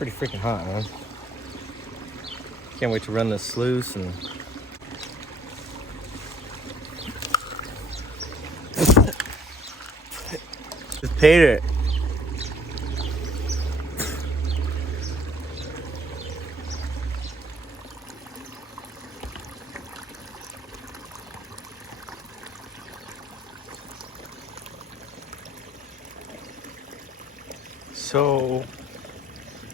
pretty freaking hot, man. Can't wait to run this sluice and just paid it. So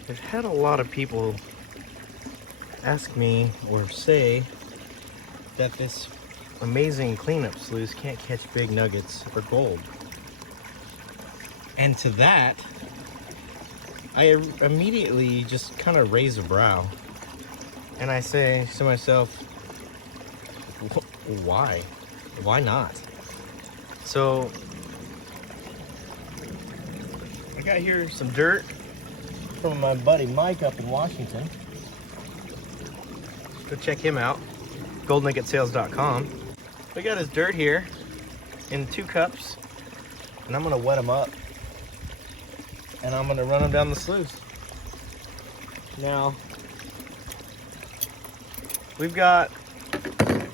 I've had a lot of people ask me or say that this amazing cleanup sluice can't catch big nuggets or gold. And to that, I immediately just kind of raise a brow. And I say to myself, why? Why not? So I got here some dirt from my buddy Mike up in Washington. Go check him out, goldnuggetsales.com. We got his dirt here in 2 cups, and I'm gonna wet them up, and I'm gonna run them down the sluice. Now, we've got the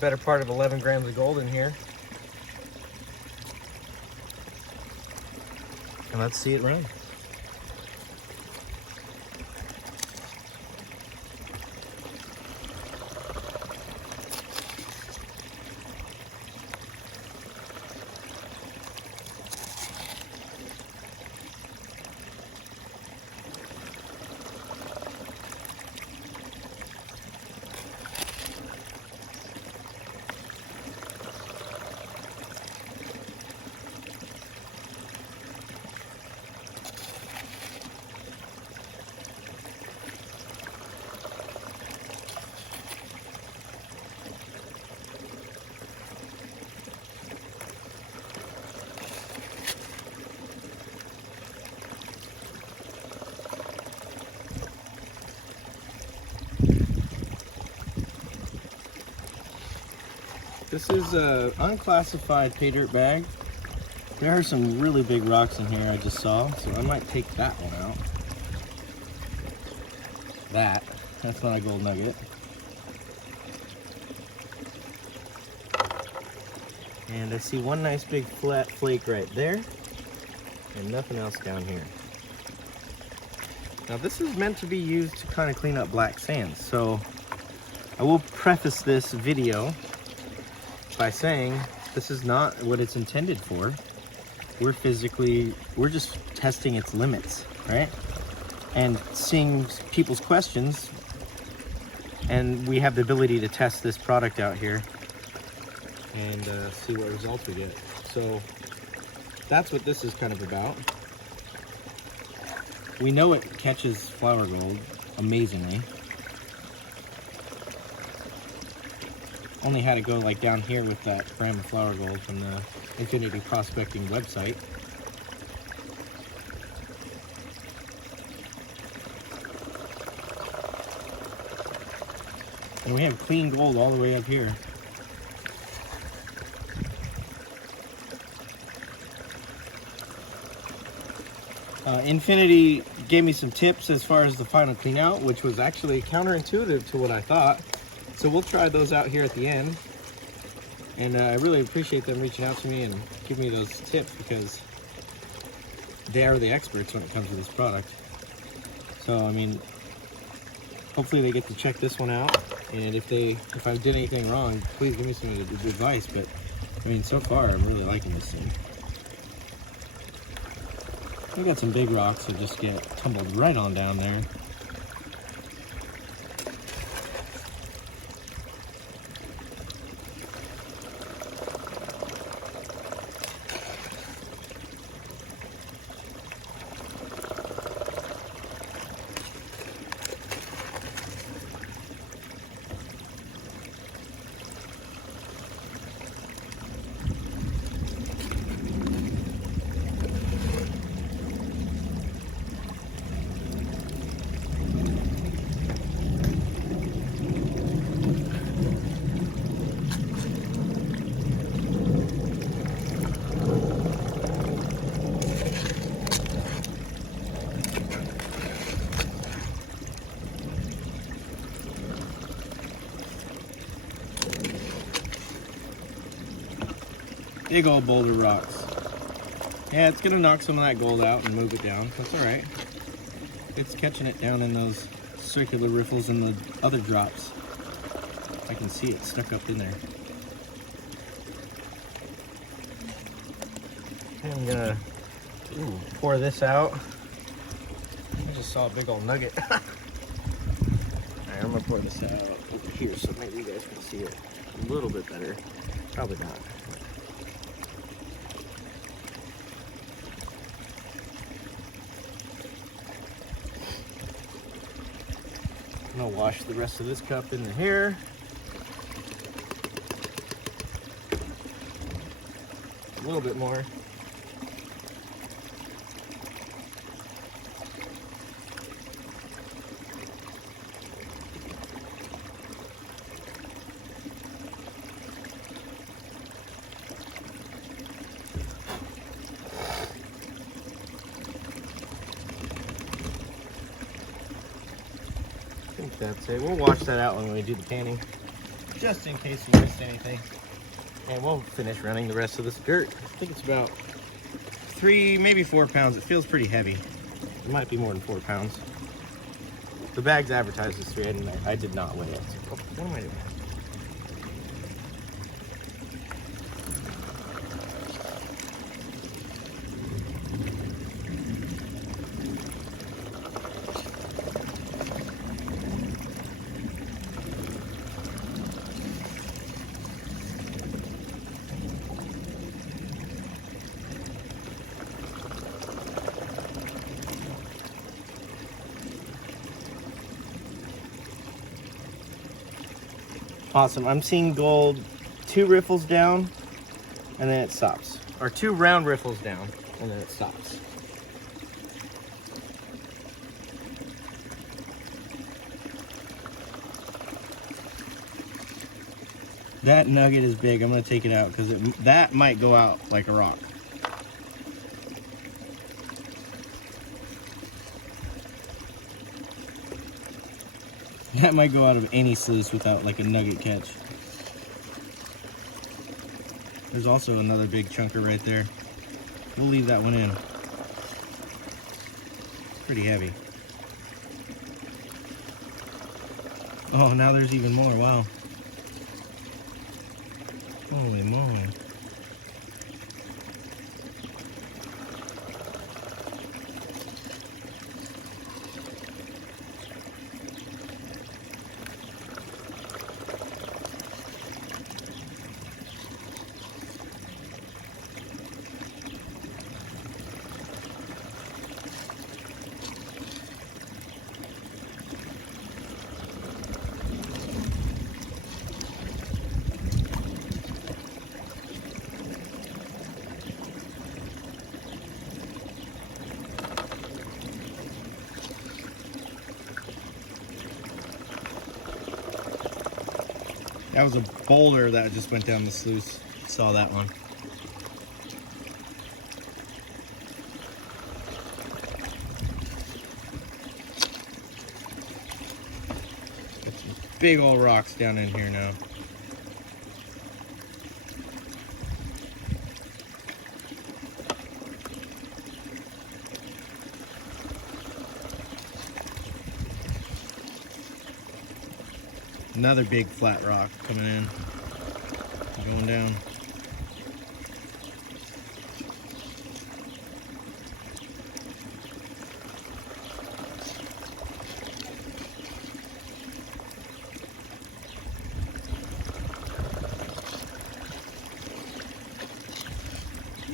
better part of 11 grams of gold in here. And let's see it run. This is a unclassified pay dirt bag. There are some really big rocks in here I just saw, so I might take that one out. That's not a gold nugget. And I see one nice big flat flake right there, and nothing else down here. Now this is meant to be used to kind of clean up black sands, so I will preface this video by saying this is not what it's intended for. We're just testing its limits, right? And seeing people's questions, and we have the ability to test this product out here and see what results we get. So that's what this is kind of about. We know it catches flower gold amazingly. Only had to go like down here with that gram of flower gold from the Infinity Prospecting website. And we have clean gold all the way up here. Infinity gave me some tips as far as the final clean out, which was actually counterintuitive to what I thought. So we'll try those out here at the end. And I really appreciate them reaching out to me and giving me those tips, because they are the experts when it comes to this product. So, I mean, hopefully they get to check this one out. And if I did anything wrong, please give me some advice. But, I mean, so far, I'm really liking this thing. We got some big rocks that just get tumbled right on down there. Big old boulder rocks. Yeah, it's gonna knock some of that gold out and move it down, so it's all right. It's catching it down in those circular riffles and the other drops. I can see it stuck up in there. I'm gonna pour this out. I just saw a big old nugget. Alright, I'm gonna pour this out over here so maybe you guys can see it a little bit better. Probably not. I'm gonna wash the rest of this cup into here. A little bit more. I think that's it. We'll wash that out when we do the panning, just in case you missed anything. And we'll finish running the rest of this dirt. I think it's about 3, maybe 4 pounds. It feels pretty heavy. It might be more than 4 pounds. The bag's advertised as 3, and I did not weigh it. So, what am I doing? Awesome. I'm seeing gold 2 riffles down and then it stops. Or 2 round riffles down and then it stops. That nugget is big. I'm going to take it out because that might go out like a rock. That might go out of any sluice without like a nugget catch. There's also another big chunker right there. We'll leave that one in. Pretty heavy. Oh, now there's even more. Wow. Holy moly. That was a boulder that just went down the sluice. Saw that one. Got some big old rocks down in here now. Another big flat rock coming in, going down.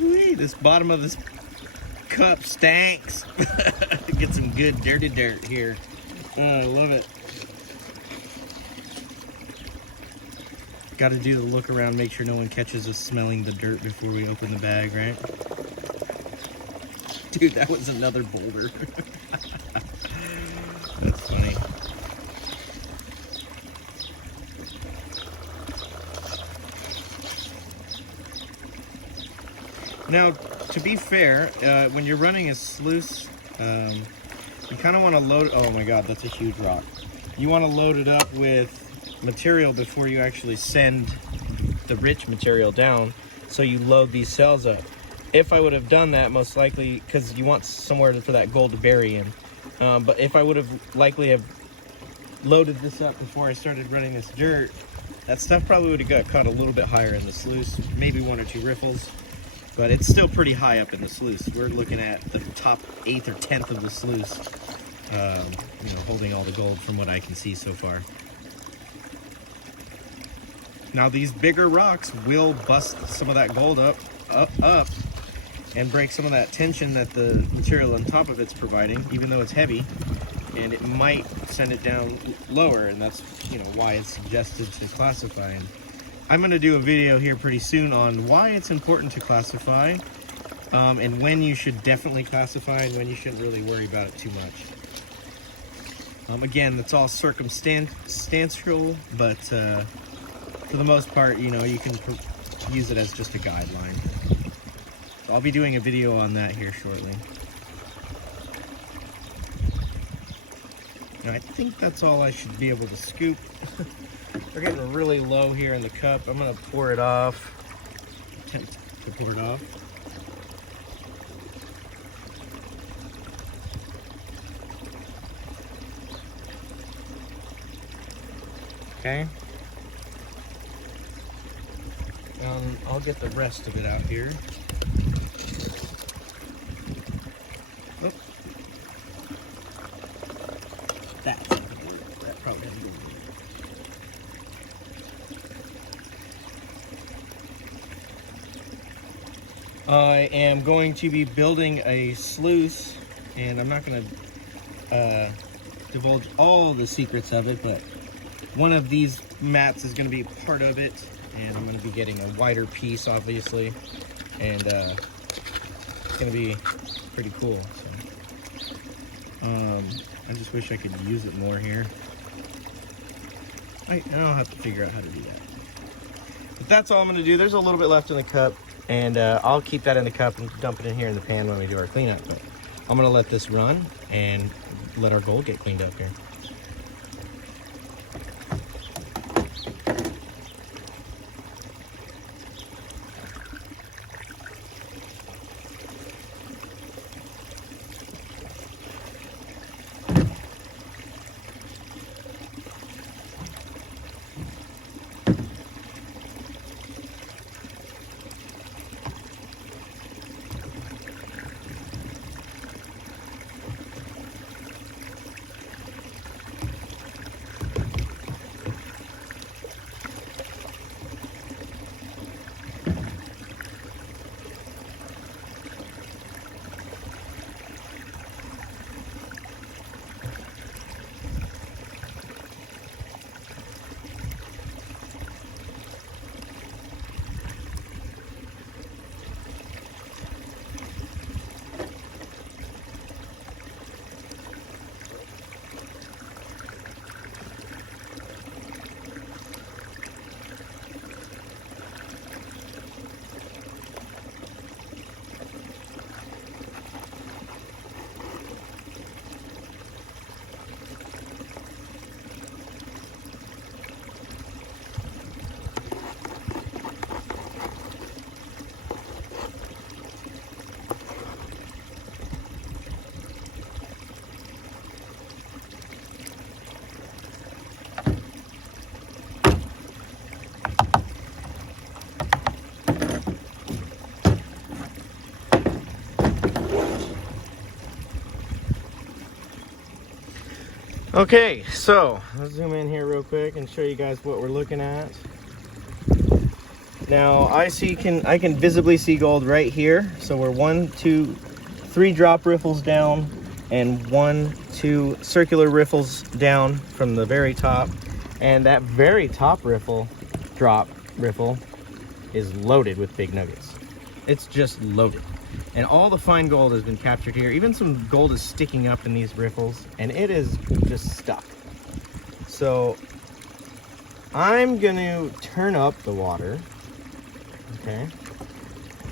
Whee, this bottom of this cup stinks. Get some good dirty dirt here. Oh, I love it. Got to do the look around, make sure no one catches us smelling the dirt before we open the bag, right? Dude, that was another boulder. That's funny. Now, to be fair, when you're running a sluice, you kind of want to load, oh my God, that's a huge rock. You want to load it up with material before you actually send the rich material down, so you load these cells up. If I would have done that, most likely, because you want somewhere for that gold to bury in, but if I would have likely have loaded this up before I started running this dirt, that stuff probably would have got caught a little bit higher in the sluice, maybe 1 or 2 riffles, but it's still pretty high up in the sluice. We're looking at the top 1/8 or 10th of the sluice, you know, holding all the gold from what I can see so far. Now these bigger rocks will bust some of that gold up, and break some of that tension that the material on top of it's providing, even though it's heavy, and it might send it down lower, and that's, you know, why it's suggested to classify. And I'm going to do a video here pretty soon on why it's important to classify, and when you should definitely classify and when you shouldn't really worry about it too much. Again, that's all circumstantial, but for the most part, you know, you can use it as just a guideline. So I'll be doing a video on that here shortly. Now, I think that's all I should be able to scoop. We're getting really low here in the cup. I'm going to pour it off. Attempt to pour it off. Okay. I'll get the rest of it out here. Oh. That probably has to go. I am going to be building a sluice, and I'm not going to divulge all the secrets of it, but one of these mats is going to be part of it, and I'm going to be getting a wider piece, obviously, and it's going to be pretty cool. So, I just wish I could use it more here. I'll have to figure out how to do that. But that's all I'm going to do. There's a little bit left in the cup, and I'll keep that in the cup and dump it in here in the pan when we do our cleanup. But I'm going to let this run and let our gold get cleaned up here. Okay, so let's zoom in here real quick and show you guys what we're looking at. Now I can visibly see gold right here. So we're 1, 2, 3 drop riffles down and 1, 2 circular riffles down from the very top. And that very top drop riffle is loaded with big nuggets. It's just loaded. And all the fine gold has been captured here. Even some gold is sticking up in these riffles, and it is just stuck. So I'm going to turn up the water, okay?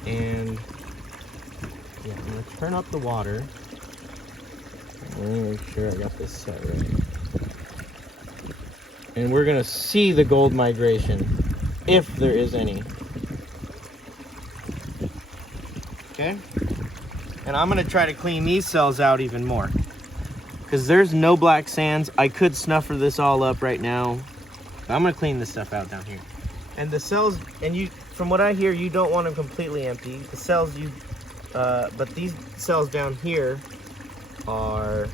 And yeah, I'm going to turn up the water. Let me make sure I got this set right. And we're going to see the gold migration, if there is any. Okay? And I'm gonna try to clean these cells out even more, because there's no black sands. I could snuffer this all up right now, but I'm gonna clean this stuff out down here. And the cells, and you, from what I hear, you don't want them completely empty. The cells but these cells down here are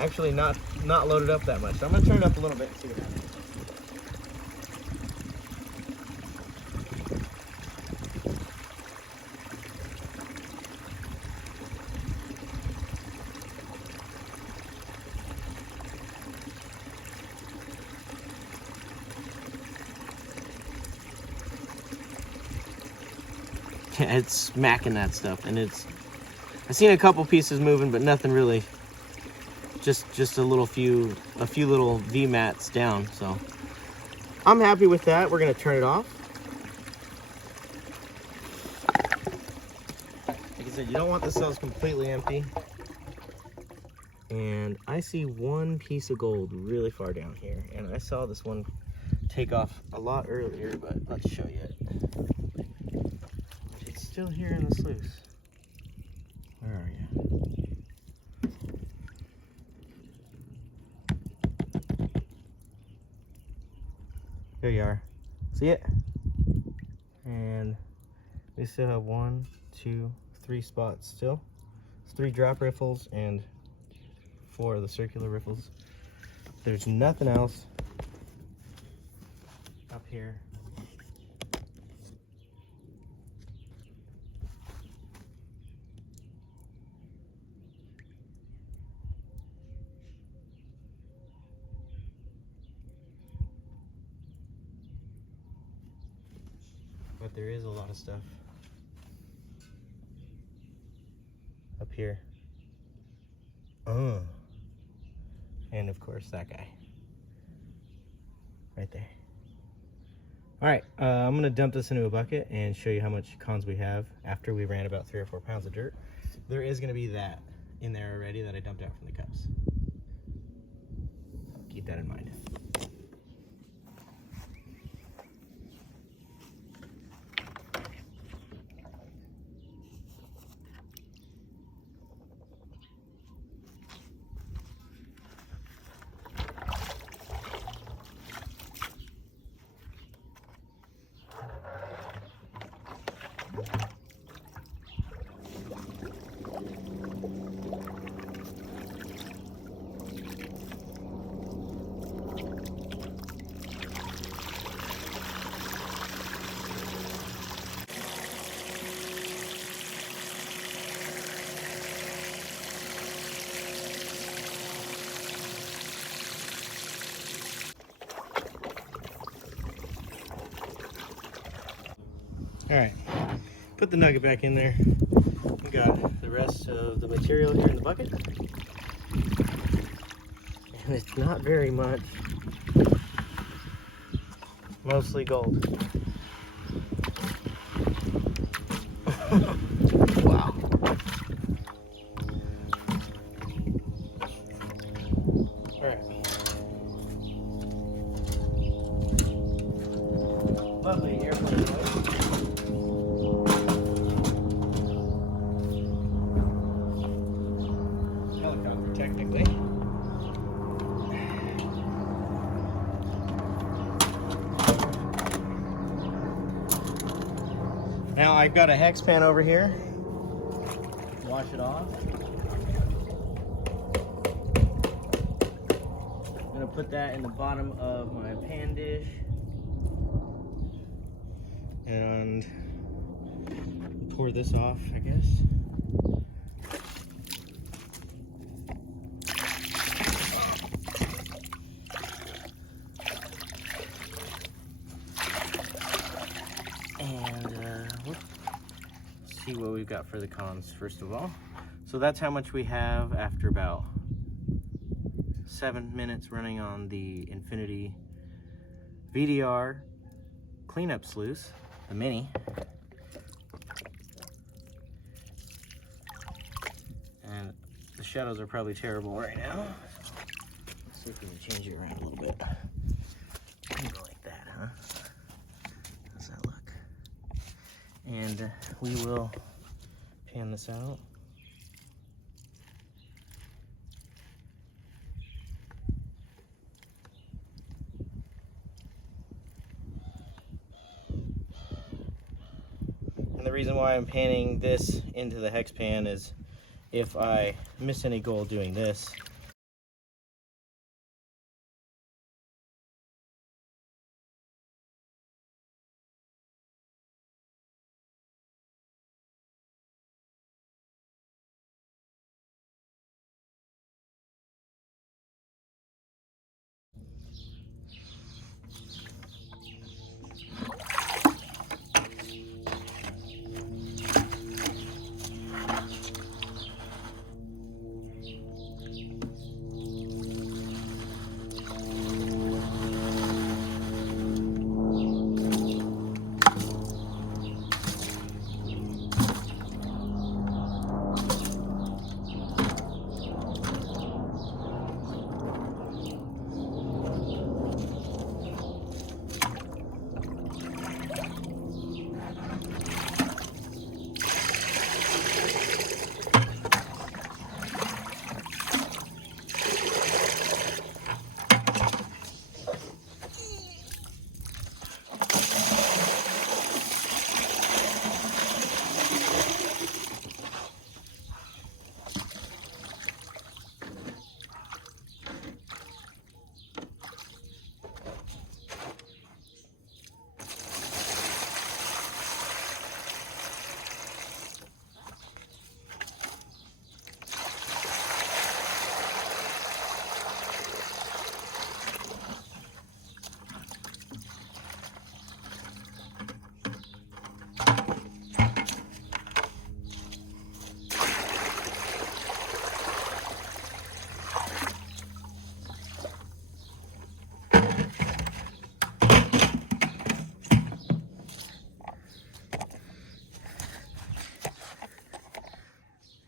actually not loaded up that much. So I'm gonna turn it up a little bit and see what happens. Yeah, it's smacking that stuff, and I've seen a couple pieces moving, but nothing really. Just a few little V mats down. So I'm happy with that. We're gonna turn it off. Like I said, you don't want the cells completely empty. And I see one piece of gold really far down here, and I saw this one take off a lot earlier, but let's show you it. It's still here in the sluice. Where are you? There you are. See it? And we still have 1, 2, 3 spots still. It's 3 drop riffles and 4 of the circular riffles. There's nothing else up here. But there is a lot of stuff up here. And of course that guy right there. All right, I'm gonna dump this into a bucket and show you how much cons we have after we ran about 3 or 4 pounds of dirt. There is gonna be that in there already that I dumped out from the cups. Keep that in mind. All right, put the nugget back in there. We got the rest of the material here in the bucket. And it's not very much. Mostly gold. Wow. All right. Lovely airplane noise. Helicopter, technically. Now I've got a hex pan over here. Wash it off. I'm gonna put that in the bottom of my pan dish. And pour this off, I guess. And let's see what we've got for the cons first of all. So that's how much we have after about 7 minutes running on the Infinity VDR cleanup sluice, the mini. And the shadows are probably terrible right now. Let's see if we can change it around a little bit. Go like that, huh? How's that look? And and we will pan this out. And the reason why I'm panning this into the hex pan is if I miss any gold doing this,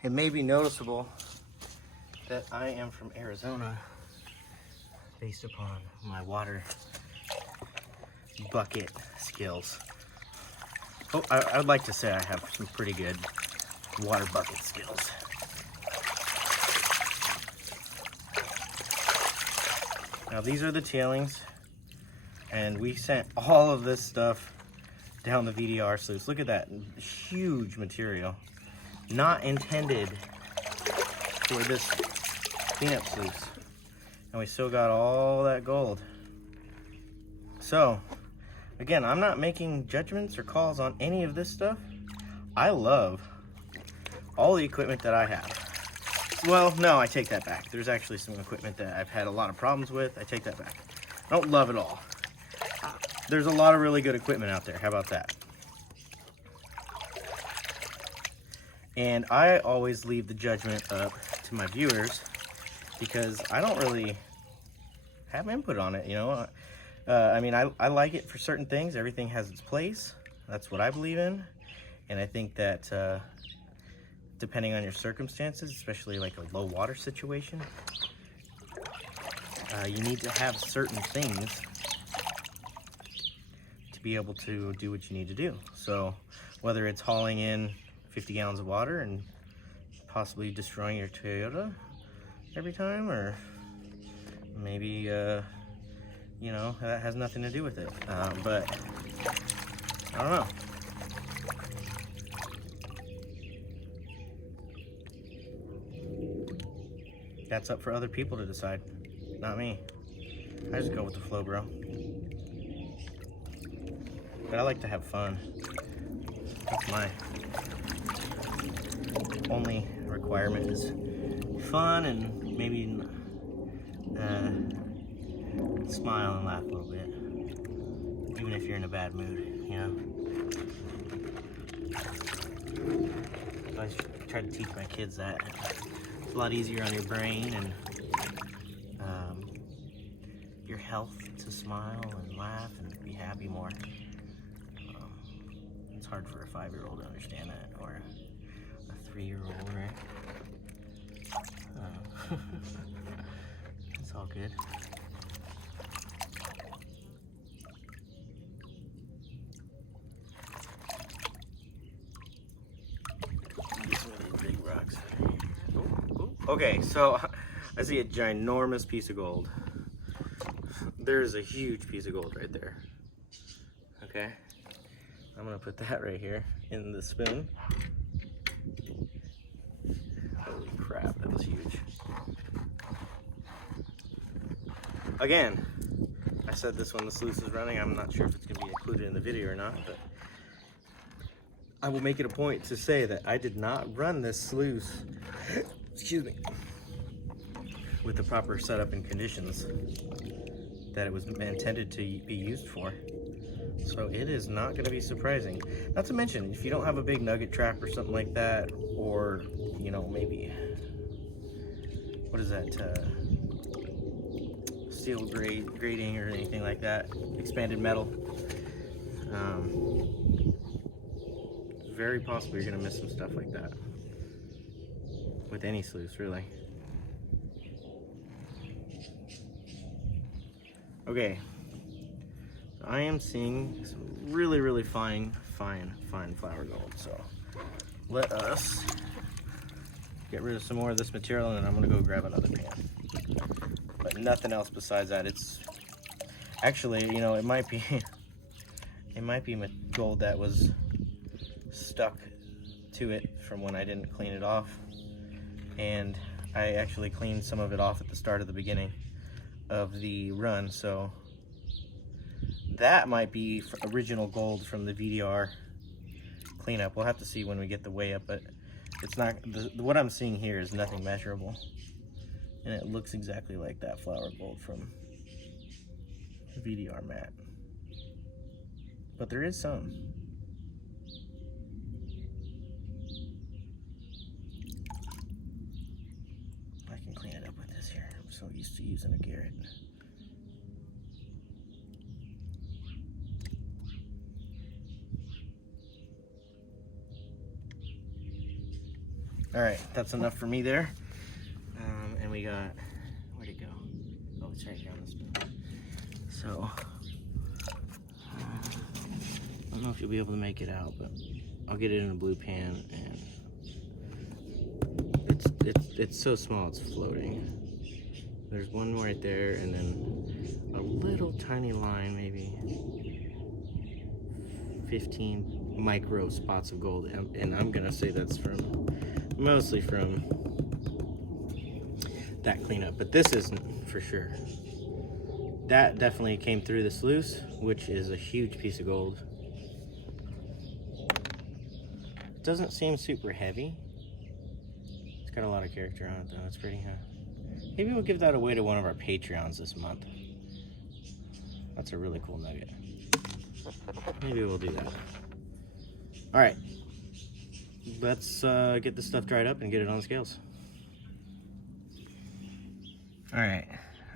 it may be noticeable that I am from Arizona based upon my water bucket skills. Oh, I would like to say I have some pretty good water bucket skills. Now these are the tailings, and we sent all of this stuff down the VDR sluice. Look at that huge material. Not intended for this cleanup sluice. And we still got all that gold. So, again, I'm not making judgments or calls on any of this stuff. I love all the equipment that I have. Well, no, I take that back. There's actually some equipment that I've had a lot of problems with. I take that back. I don't love it all. There's a lot of really good equipment out there. How about that? And I always leave the judgment up to my viewers because I don't really have input on it, you know. I mean, I like it for certain things. Everything has its place. That's what I believe in. And I think that depending on your circumstances, especially like a low water situation, you need to have certain things to be able to do what you need to do. So whether it's hauling in 50 gallons of water and possibly destroying your Toyota every time, or maybe you know, that has nothing to do with it, but I don't know. That's up for other people to decide, not me. I just go with the flow, bro. But I like to have fun. That's my only requirement, is fun and maybe smile and laugh a little bit, even if you're in a bad mood, you know. I always try to teach my kids that it's a lot easier on your brain and your health to smile and laugh and be happy more. It's hard for a 5-year-old to understand that, or a 3-year-old, right? It's all good. Okay, so I see a ginormous piece of gold. There's a huge piece of gold right there. Okay, I'm gonna put that right here in the spoon. Holy crap, that was huge. Again, I said this when the sluice is running. I'm not sure if it's gonna be included in the video or not, but I will make it a point to say that I did not run this sluice, excuse me, with the proper setup and conditions that it was intended to be used for. So it is not going to be surprising. Not to mention, if you don't have a big nugget trap or something like that, or, you know, maybe, what is that, steel grating or anything like that, expanded metal, very possible you're going to miss some stuff like that with any sluice, really. Okay, so I am seeing some really fine flower gold. So let us get rid of some more of this material, and then I'm gonna go grab another pan. But nothing else besides that. It's actually, you know, it might be gold that was stuck to it from when I didn't clean it off, and I actually cleaned some of it off at the start of the beginning of the run, so that might be original gold from the VDR cleanup. We'll have to see when we get the weigh up, but it's not, what I'm seeing here is nothing measurable, and it looks exactly like that flower gold from the VDR mat, but there is some. I can clean it up with this here. I'm so used to using a Garrett. All right, that's enough for me there. And we got, where'd it go? Oh, it's right here on the spoon. So, I don't know if you'll be able to make it out, but I'll get it in a blue pan, and it's so small it's floating. There's one right there, and then a little tiny line, maybe 15 micro spots of gold, and I'm gonna say that's mostly from that cleanup, but this isn't for sure. That definitely came through the sluice, which is a huge piece of gold. It doesn't seem super heavy. It's got a lot of character on it though. It's pretty, maybe we'll give that away to one of our Patreons this month. That's a really cool nugget. Maybe we'll do that. All right, let's get this stuff dried up and get it on the scales. All right,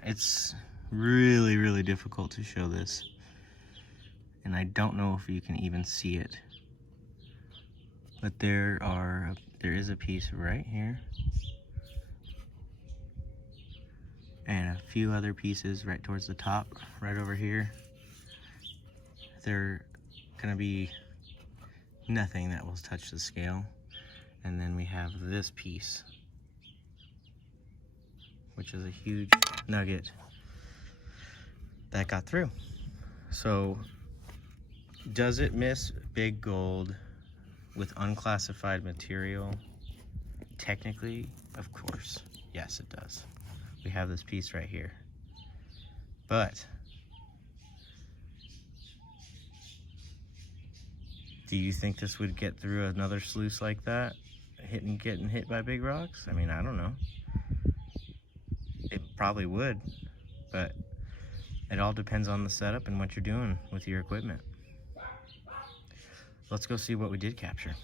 it's really difficult to show this, and I don't know if you can even see it, but there is a piece right here and a few other pieces right towards the top, right over here. They're gonna be nothing that will touch the scale, and then we have this piece, which is a huge nugget that got through. So does it miss big gold with unclassified material? Technically, of course, yes it does. We have this piece right here, but do you think this would get through another sluice like that, getting hit by big rocks? I mean, I don't know. It probably would, but it all depends on the setup and what you're doing with your equipment. Let's go see what we did capture.